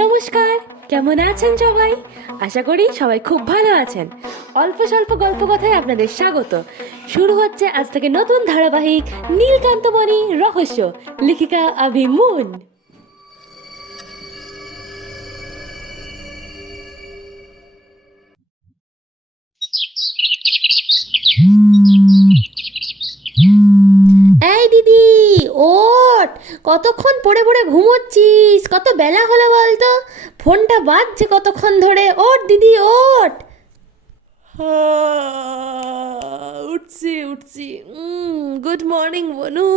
নমস্কার, কেমন আছেন সবাই? আশা করি সবাই খুব ভালো আছেন। অল্প স্বল্প গল্প কথায় আপনাদের স্বাগত। শুরু হচ্ছে আজ থেকে নতুন ধারাবাহিক নীলকান্তমণি রহস্য, লেখিকা আভি মুন কতক্ষণ পড়ে পড়ে ঘুমোচ্ছিস? কত বেলা হলো বলতো? ফোনটা বাজছে কতক্ষণ ধরে? ওঠ দিদি ওঠ। উঠছি উঠছি। গুড মর্নিং বনু।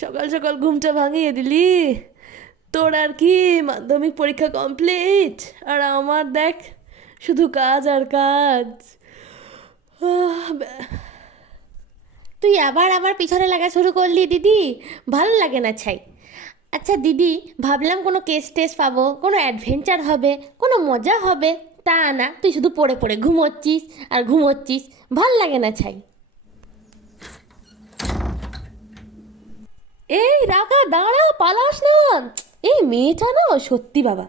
সকাল সকাল ঘুমটা ভাঙিয়ে দিলি। তোর আর কি? মাধ্যমিক পরীক্ষা কমপ্লিট আর আমার দেখ শুধু কাজ আর কাজ। তুই আবার আমার পিছনে লাগা শুরু করলি দিদি। ভালো লাগে না ছাই। আচ্ছা দিদি, ভাবলাম কোনো কেস টেস পাবো, কোনো অ্যাডভেঞ্চার হবে, কোনো মজা হবে। তা না, তুই শুধু পড়ে পড়ে ঘুমোচ্ছিস আর ঘুমোচ্ছিস, ভালো লাগে না ছাই। এই রাখা দাঁড়া পালাস না। এই মেয়েটা না, সত্যি বাবা।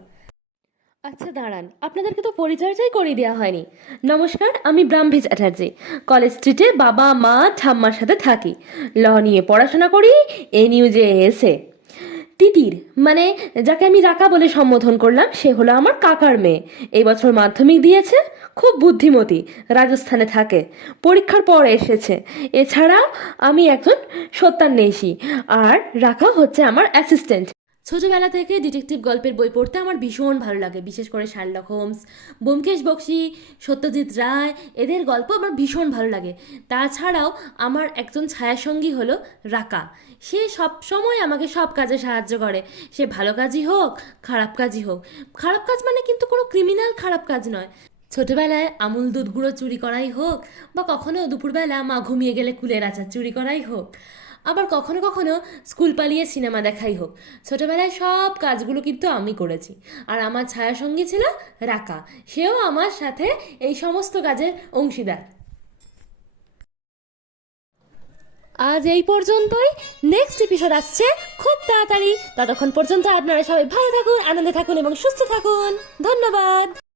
আচ্ছা দাঁড়ান, আপনাদেরকে তো পরিচর্যাই করিয়ে দেওয়া হয়নি। নমস্কার, আমি ব্রাহ্মী চ্যাটার্জি। কলেজ স্ট্রিটে বাবা, মা, ঠাম্মার সাথে থাকি। ল নিয়ে পড়াশোনা করি, এ নিউজে এসে। তিতির মানে যাকে আমি রাকা বলে সম্বোধন করলাম, সে হলো আমার কাকার মেয়ে। এই বছর মাধ্যমিক দিয়েছে, খুব বুদ্ধিমতী, রাজস্থানে থাকে। পরীক্ষার পর এসেছে। এছাড়া আমি একজন সত্যান্বেষী, আর রাখা হচ্ছে আমার অ্যাসিস্ট্যান্ট ছোটবেলা থেকে ডিটেকটিভ গল্পের বই পড়তে আমার ভীষণ ভালো লাগে, বিশেষ করে শার্লক হোমস, ব্যোমকেশ বক্সি, সত্যজিৎ রায়, এদের গল্প আমার ভীষণ ভালো লাগে। তাছাড়াও আমার একজন ছায়াসঙ্গী হলো রাকা। সে সব সময় আমাকে সব কাজে সাহায্য করে। সে ভালো কাজই হোক, খারাপ কাজই হোক। খারাপ কাজ মানে কিন্তু কোনো ক্রিমিনাল খারাপ কাজ নয়। ছোটবেলায় আমুল দুধ গুঁড়ো চুরি করাই হোক বা কখনো দুপুরবেলা মা ঘুমিয়ে গেলে কুলের আচার চুরি করাই হোক। আবার কখনো কখনো স্কুল পালিয়ে সিনেমা দেখাই হোক। ছোটবেলায় সব কাজগুলো কিন্তু আমি করেছি। আর আমার ছায়াসঙ্গী ছিল রাকা। সেও আমার সাথে এই সমস্ত কাজের অংশীদার। আজ এই পর্যন্তই। নেক্সট এপিসোড আসছে খুব তাড়াতাড়ি। ততক্ষণ পর্যন্ত আপনারা সবাই ভালো থাকুন, আনন্দে থাকুন এবং সুস্থ থাকুন। ধন্যবাদ।